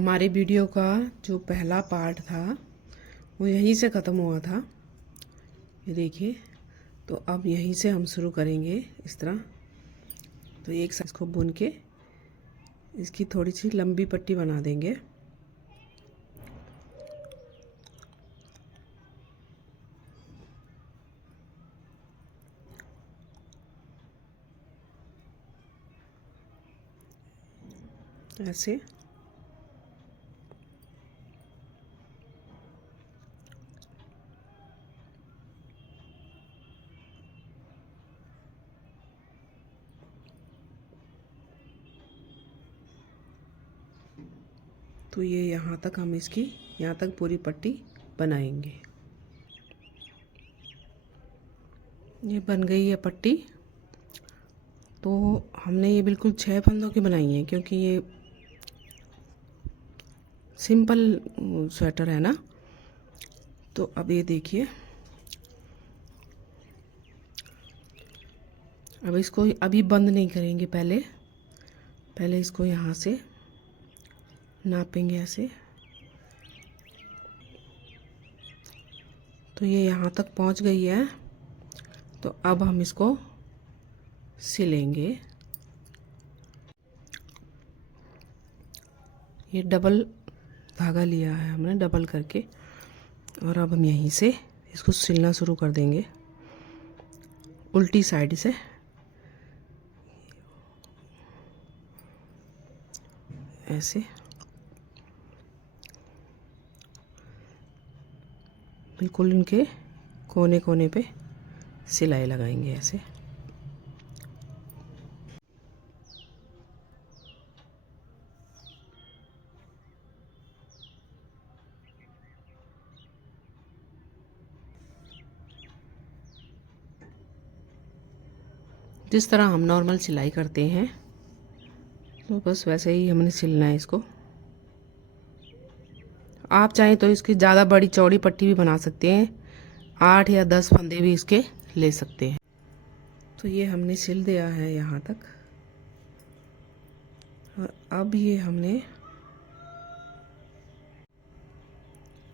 हमारे वीडियो का जो पहला पार्ट था वो यहीं से ख़त्म हुआ था। ये देखिए, तो अब यहीं से हम शुरू करेंगे इस तरह। तो एक साइड को बुन के इसकी थोड़ी सी लंबी पट्टी बना देंगे। ऐसे तो ये यहाँ तक हम इसकी यहाँ तक पूरी पट्टी बनाएंगे। ये बन गई है पट्टी। तो हमने ये बिल्कुल 6 फंदों की बनाई है, क्योंकि ये सिंपल स्वेटर है ना। तो अब ये देखिए, अब इसको अभी बंद नहीं करेंगे, पहले इसको यहाँ से नापेंगे ऐसे। तो ये यहाँ तक पहुँच गई है। तो अब हम इसको सिलेंगे। ये डबल धागा लिया है हमने, डबल करके, और अब हम यहीं से इसको सिलना शुरू कर देंगे उल्टी साइड से। ऐसे बिल्कुल इनके कोने कोने पे सिलाई लगाएंगे ऐसे। जिस तरह हम नॉर्मल सिलाई करते हैं, तो बस वैसे ही हमने सिलना है इसको। आप चाहें तो इसकी ज़्यादा बड़ी चौड़ी पट्टी भी बना सकते हैं, 8 या 10 फंदे भी इसके ले सकते हैं। तो ये हमने सिल दिया है यहाँ तक, और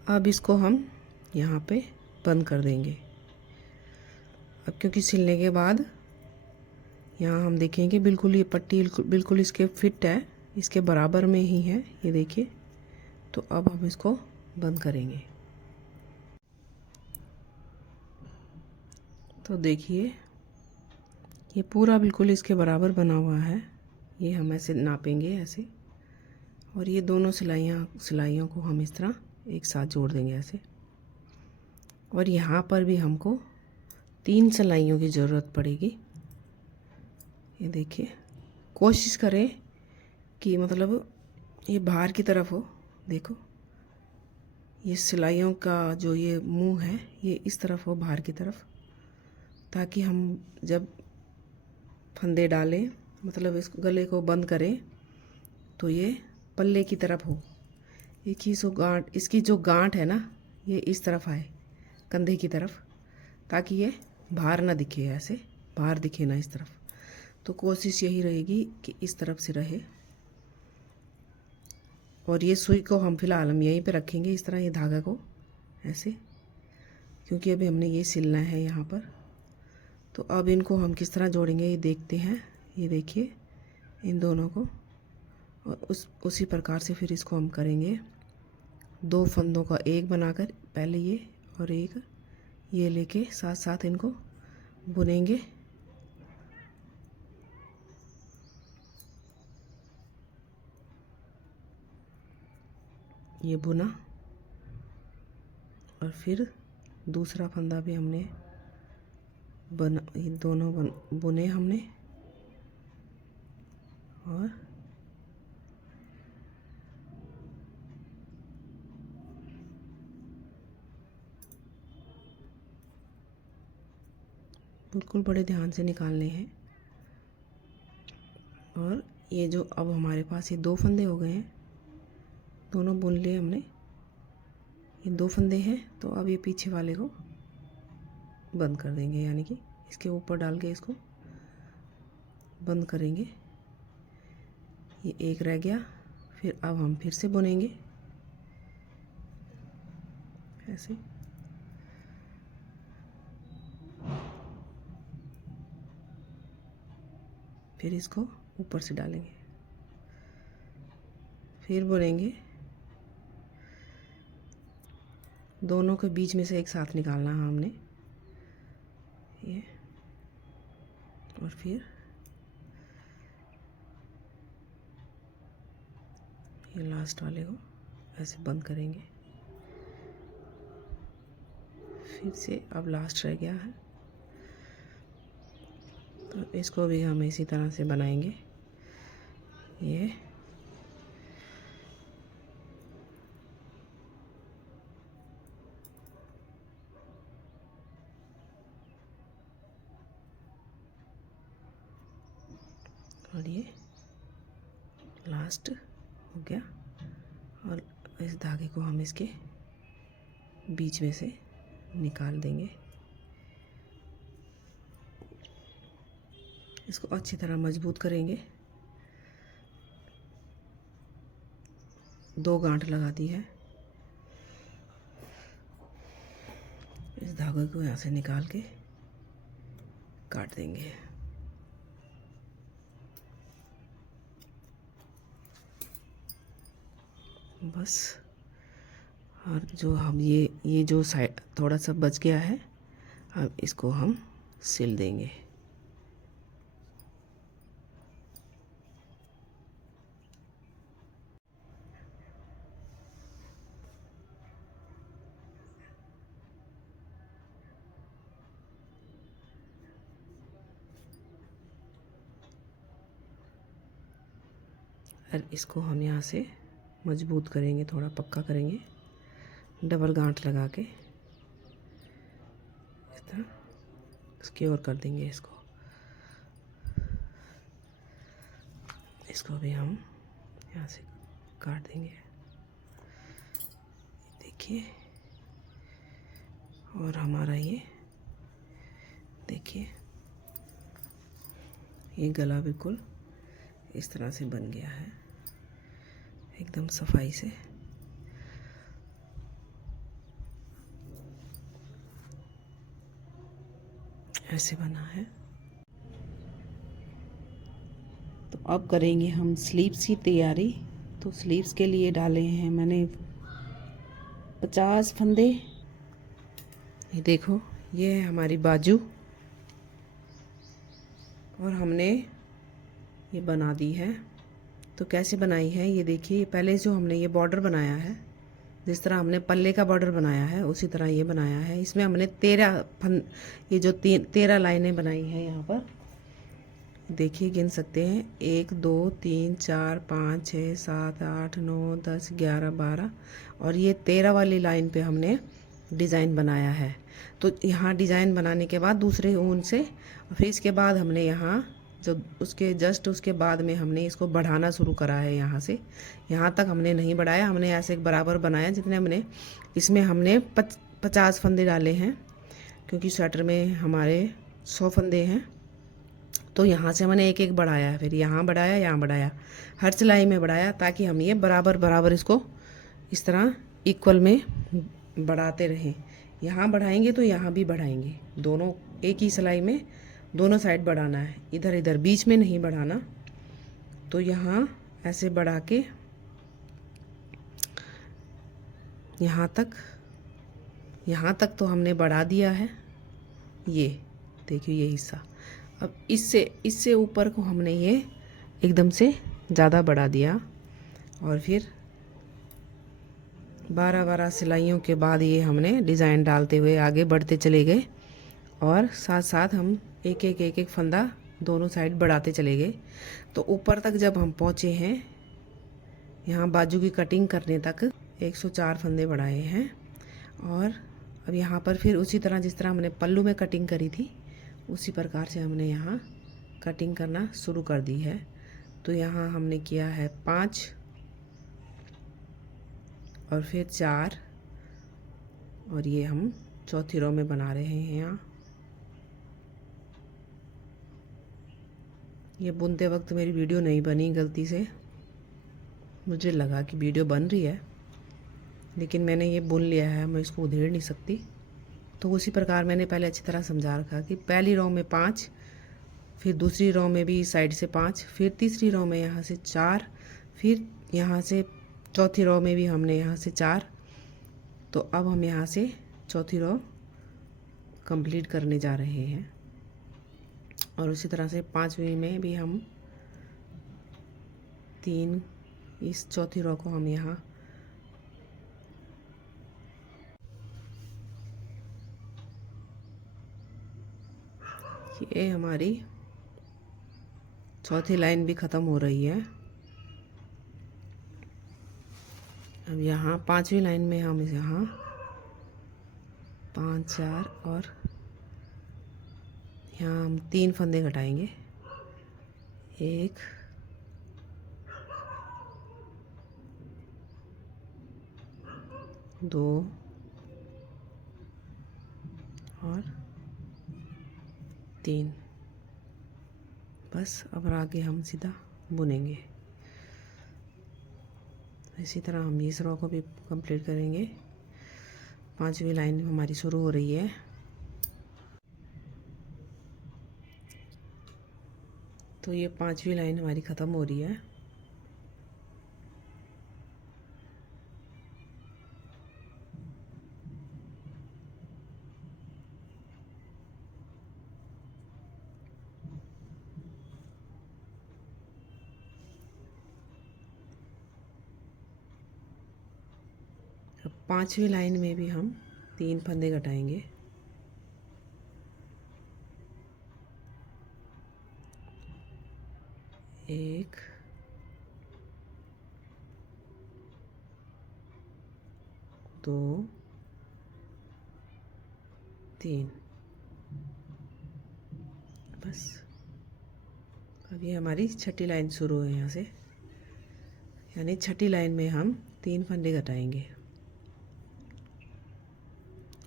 अब इसको हम यहाँ पे बंद कर देंगे। अब क्योंकि सिलने के बाद यहाँ हम देखेंगे बिल्कुल ये पट्टी बिल्कुल इसके फिट है, इसके बराबर में ही है, ये देखिए। तो अब हम इसको बंद करेंगे। तो देखिए, ये पूरा बिल्कुल इसके बराबर बना हुआ है। ये हम ऐसे नापेंगे ऐसे, और ये दोनों सिलाइयों को हम इस तरह एक साथ जोड़ देंगे ऐसे। और यहाँ पर भी हमको 3 सिलाइयों की ज़रूरत पड़ेगी। ये देखिए, कोशिश करें कि मतलब ये बाहर की तरफ हो। देखो, ये सिलाइयों का जो ये मुंह है ये इस तरफ हो, बाहर की तरफ, ताकि हम जब फंदे डालें, मतलब इस गले को बंद करें, तो ये पल्ले की तरफ हो। इसकी जो गांठ है ना, ये इस तरफ आए, कंधे की तरफ, ताकि ये बाहर ना दिखे, ऐसे बाहर दिखे ना इस तरफ। तो कोशिश यही रहेगी कि इस तरफ से रहे। और ये सुई को हम फिलहाल यहीं पे रखेंगे इस तरह, ये धागा को ऐसे, क्योंकि अभी हमने ये सिलना है यहाँ पर। तो अब इनको हम किस तरह जोड़ेंगे ये देखते हैं। ये देखिए, इन दोनों को, और उसी प्रकार से फिर इसको हम करेंगे। 2 फंदों का एक बनाकर, पहले ये और एक ये लेके साथ साथ इनको बुनेंगे। ये बुना, और फिर दूसरा फंदा भी हमने ये दोनों बुने हमने, और बिल्कुल बड़े ध्यान से निकालने हैं। और ये जो अब हमारे पास ये 2 फंदे हो गए हैं, दोनों बुन लिए हमने। ये 2 फंदे हैं, तो अब ये पीछे वाले को बंद कर देंगे, यानी कि इसके ऊपर डाल के इसको बंद करेंगे। ये एक रह गया, फिर अब हम फिर से बुनेंगे ऐसे। फिर इसको ऊपर से डालेंगे, फिर बुनेंगे। दोनों के बीच में से एक साथ निकालना है हमने ये, और फिर ये लास्ट वाले को ऐसे बंद करेंगे। फिर से अब लास्ट रह गया है, तो इसको भी हम इसी तरह से बनाएंगे। ये और ये लास्ट हो गया, और इस धागे को हम इसके बीच में से निकाल देंगे। इसको अच्छी तरह मजबूत करेंगे। 2 गांठ लगा दी है। इस धागे को यहाँ से निकाल के काट देंगे। बस। और जो हम ये जो साइड थोड़ा सा बच गया है, अब इसको हम सिल देंगे। और इसको हम यहाँ से मजबूत करेंगे, थोड़ा पक्का करेंगे, डबल गांठ लगा के इस तरह सिक्योर कर देंगे इसको। इसको भी हम यहाँ से काट देंगे, देखिए। और हमारा ये देखिए, ये गला बिल्कुल इस तरह से बन गया है, एकदम सफाई से। ऐसे बना है। तो अब करेंगे हम स्लीव्स की तैयारी। तो स्लीव्स के लिए डाले हैं मैंने 50 फंदे। ये देखो, ये है हमारी बाजू, और हमने ये बना दी है। तो कैसे बनाई है ये देखिए। पहले जो हमने ये बॉर्डर बनाया है, जिस तरह हमने पल्ले का बॉर्डर बनाया है उसी तरह ये बनाया है। इसमें हमने 13 लाइनें बनाई हैं। यहाँ पर देखिए, गिन सकते हैं 1 2 3 4 5 6 7 8 9 10 11 12, और ये 13 वाली लाइन पे हमने डिज़ाइन बनाया है। तो यहाँ डिज़ाइन बनाने के बाद दूसरे ऊन से, फिर इसके बाद हमने यहाँ जो उसके जस्ट उसके बाद में हमने इसको बढ़ाना शुरू करा है। यहाँ से यहाँ तक हमने नहीं बढ़ाया, हमने ऐसे एक बराबर बनाया जितने हमने। इसमें हमने 50 फंदे डाले हैं, क्योंकि स्वेटर में हमारे 100 फंदे हैं। तो यहाँ से मैंने एक एक बढ़ाया है, फिर यहाँ बढ़ाया, यहाँ बढ़ाया, हर सिलाई में बढ़ाया, ताकि हम ये बराबर बराबर इसको इस तरह इक्वल में बढ़ाते रहें। यहाँ बढ़ाएंगे तो यहाँ भी बढ़ाएंगे, दोनों एक ही सिलाई में दोनों साइड बढ़ाना है, इधर इधर बीच में नहीं बढ़ाना। तो यहाँ ऐसे बढ़ा के यहाँ तक तो हमने बढ़ा दिया है। ये देखिए, ये हिस्सा। अब इससे ऊपर को हमने ये एकदम से ज़्यादा बढ़ा दिया, और फिर 12 सिलाइयों के बाद ये हमने डिज़ाइन डालते हुए आगे बढ़ते चले गए, और साथ साथ हम एक एक फंदा दोनों साइड बढ़ाते चले गए। तो ऊपर तक जब हम पहुँचे हैं, यहाँ बाजू की कटिंग करने तक 104 फंदे बढ़ाए हैं। और अब यहाँ पर फिर उसी तरह जिस तरह हमने पल्लू में कटिंग करी थी, उसी प्रकार से हमने यहाँ कटिंग करना शुरू कर दी है। तो यहाँ हमने किया है 5, और फिर 4, और ये हम चौथी रो में बना रहे हैं। यहाँ ये बुनते वक्त मेरी वीडियो नहीं बनी गलती से, मुझे लगा कि वीडियो बन रही है, लेकिन मैंने ये बुन लिया है, मैं इसको उधेड़ नहीं सकती। तो उसी प्रकार मैंने पहले अच्छी तरह समझा रखा कि पहली रो में 5, फिर दूसरी रो में भी साइड से 5, फिर तीसरी रो में यहाँ से 4, फिर यहाँ से चौथी रो में भी हमने यहाँ से 4। तो अब हम यहाँ से चौथी रो कंप्लीट करने जा रहे हैं। और उसी तरह से 5वीं में भी हम 3, इस चौथी रो को हम यहाँ ये हमारी चौथी लाइन भी ख़त्म हो रही है। अब यहाँ 5वीं लाइन में हम यहाँ 5, 4 और यहाँ हम 3 फंदे घटाएंगे। 1, 2 और 3। बस अब आगे हम सीधा बुनेंगे। इसी तरह हम इस रो को भी कंप्लीट करेंगे। 5वीं लाइन हमारी शुरू हो रही है। तो ये 5वीं लाइन हमारी ख़त्म हो रही है। अब 5वीं लाइन में भी हम 3 फंदे घटाएंगे। 1, 2, 3। बस अब ये हमारी छठी लाइन शुरू है यहाँ से, यानी छठी लाइन में हम 3 फंदे घटाएंगे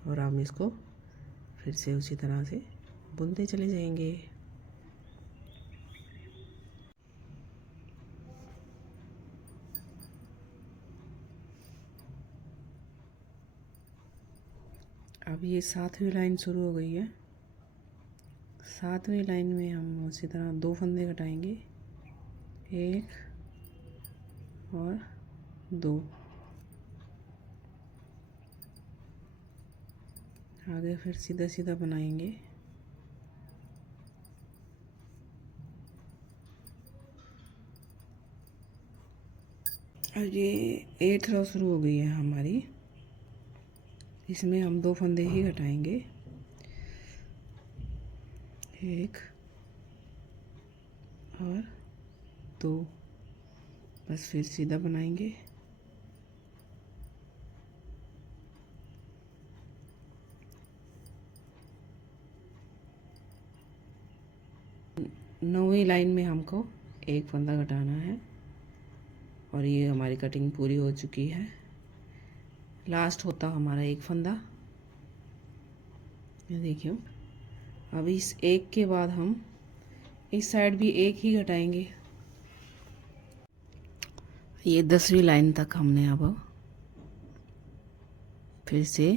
और हम इसको फिर से उसी तरह से बुनते चले जाएंगे। अब ये 7वीं लाइन शुरू हो गई है। 7वीं लाइन में हम उसी तरह 2 फंदे घटाएंगे, 1 और 2। आगे फिर सीधा सीधा बनाएंगे। और ये 8th रो शुरू हो गई है हमारी। इसमें हम 2 फंदे ही घटाएंगे, 1 और 2। बस फिर सीधा बनाएंगे। नौवीं लाइन में हमको 1 फंदा घटाना है और ये हमारी कटिंग पूरी हो चुकी है। लास्ट होता हमारा 1 फंदा, ये देखिए। अब इस 1 के बाद हम इस साइड भी 1 ही घटाएंगे। ये 10वीं लाइन तक हमने अब फिर से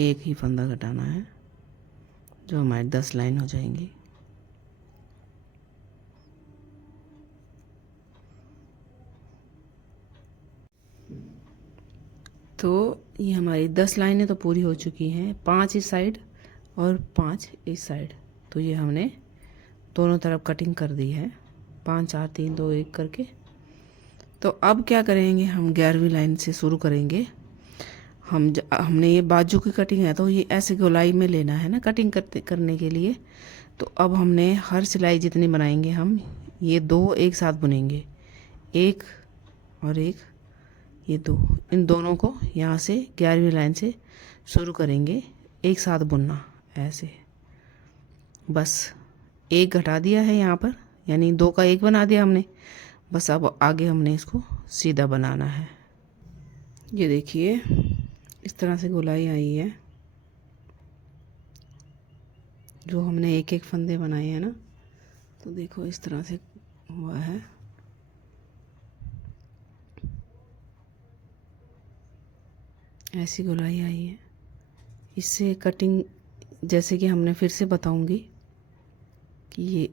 1 ही फंदा घटाना है, जो हमारी 10 लाइन हो जाएंगी। तो ये हमारी 10 लाइनें तो पूरी हो चुकी हैं, 5 इस साइड और 5 इस साइड। तो ये हमने दोनों तरफ कटिंग कर दी है, 5, 4, 3, 2, 1 करके। तो अब क्या करेंगे, हम 11वीं लाइन से शुरू करेंगे। हमने ये बाजू की कटिंग है, तो ये ऐसे गोलाई में लेना है ना कटिंग करने के लिए। तो अब हमने हर सिलाई जितनी बनाएंगे हम ये 2 एक साथ बुनेंगे, 1 और 1, ये 2। इन दोनों को यहाँ से 11वीं लाइन से शुरू करेंगे एक साथ बुनना ऐसे। बस 1 घटा दिया है यहाँ पर, यानी 2 का 1 बना दिया हमने। बस अब आगे हमने इसको सीधा बनाना है। ये देखिए इस तरह से गोलाई आई है, जो हमने 1 1 फंदे बनाए हैं ना। तो देखो इस तरह से हुआ है। ऐसी गोलाई आई है। इससे कटिंग जैसे कि हमने फिर से बताऊंगी कि ये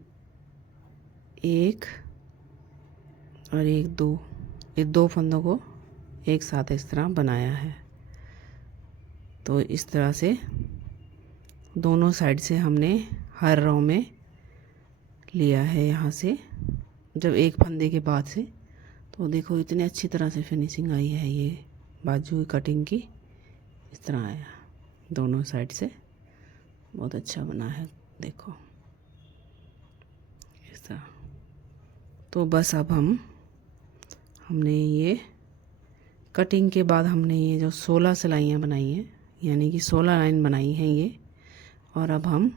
एक और एक दो, ये दो फंदों को एक साथ इस तरह बनाया है। तो इस तरह से दोनों साइड से हमने हर रो में लिया है। यहाँ से जब एक फंदे के बाद से, तो देखो इतनी अच्छी तरह से फिनिशिंग आई है। ये बाजू कटिंग की इस तरह आया, दोनों साइड से बहुत अच्छा बना है। देखो इस तरह। तो बस अब हमने ये कटिंग के बाद हमने ये जो 16 सिलाइयाँ बनाई हैं, यानी कि 16 लाइन बनाई हैं ये, और अब हम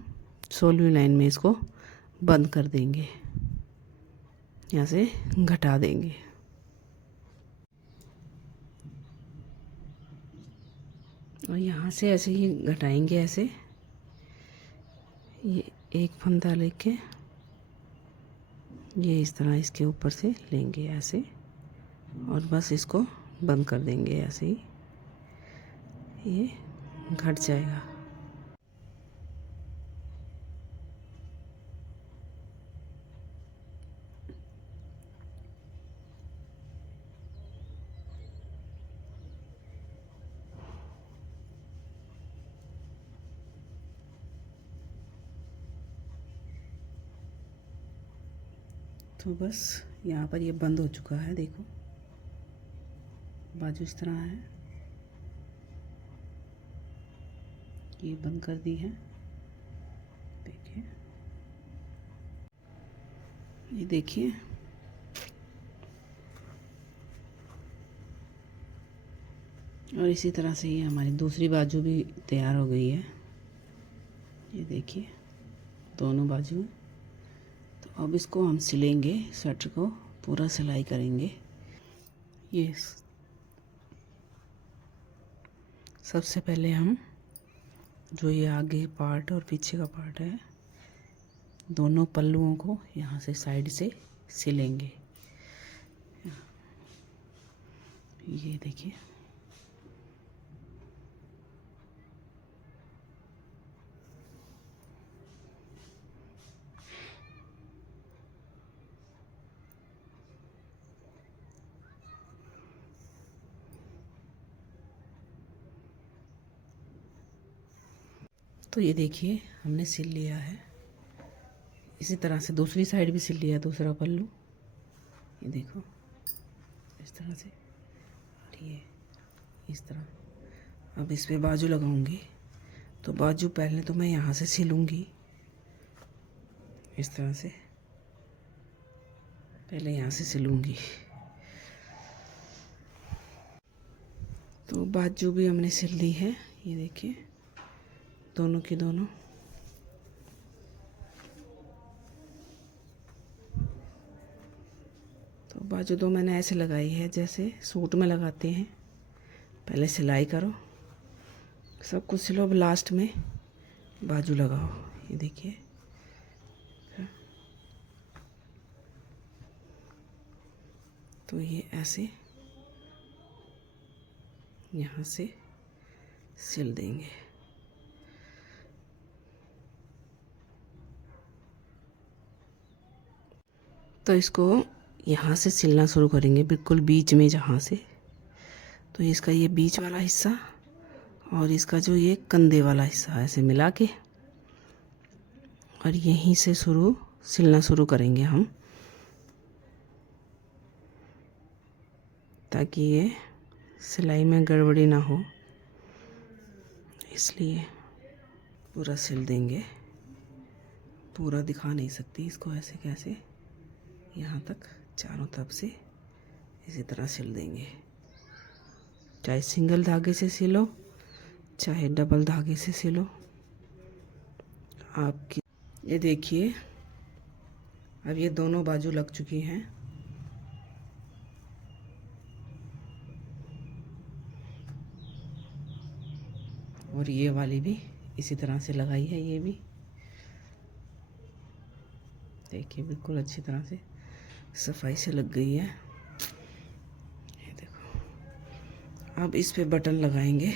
16वीं लाइन में इसको बंद कर देंगे, यहाँ से घटा देंगे। और यहाँ से ऐसे ही घटाएंगे, ऐसे ये एक फंदा लेके ये इस तरह इसके ऊपर से लेंगे ऐसे, और बस इसको बंद कर देंगे ऐसे ही, ये घट जाएगा। तो बस यहाँ पर ये बंद हो चुका है। देखो बाजू इस तरह है, ये बंद कर दी है। देखिए, ये देखिए और इसी तरह से ये हमारी दूसरी बाजू भी तैयार हो गई है। ये देखिए दोनों बाजू। तो अब इसको हम सिलेंगे, स्वेटर को पूरा सिलाई करेंगे। ये सबसे पहले हम जो ये आगे पार्ट और पीछे का पार्ट है, दोनों पल्लुओं को यहाँ से साइड से सिलेंगे। ये देखिए, तो ये देखिए हमने सिल लिया है। इसी तरह से दूसरी साइड भी सिल लिया, दूसरा पल्लू। ये देखो इस तरह से, और ये इस तरह। अब इस पे बाजू लगाऊंगी, तो बाजू पहले तो मैं यहाँ से सिलूंगी इस तरह से, पहले यहाँ से सिलूंगी। तो बाजू भी हमने सिल ली है। ये देखिए दोनों की दोनों। तो बाजू दो मैंने ऐसे लगाई है जैसे सूट में लगाते हैं। पहले सिलाई करो, सब कुछ सिलो, अब लास्ट में बाजू लगाओ। ये देखिए, तो ये ऐसे यहाँ से सिल देंगे। तो इसको यहाँ से सिलना शुरू करेंगे, बिल्कुल बीच में जहाँ से। तो इसका ये बीच वाला हिस्सा और इसका जो ये कंधे वाला हिस्सा ऐसे मिला के, और यहीं से सिलना शुरू करेंगे हम, ताकि ये सिलाई में गड़बड़ी ना हो, इसलिए पूरा सिल देंगे। पूरा दिखा नहीं सकती इसको, ऐसे कैसे, यहाँ तक चारों तरफ से इसी तरह सिल देंगे। चाहे सिंगल धागे से सिलो, चाहे डबल धागे से सिलो आपकी। ये देखिए अब ये दोनों बाजू लग चुकी हैं। और ये वाली भी इसी तरह से लगाई है। ये भी देखिए बिल्कुल अच्छी तरह से सफाई से लग गई है। ये देखो, अब इस पे बटन लगाएंगे।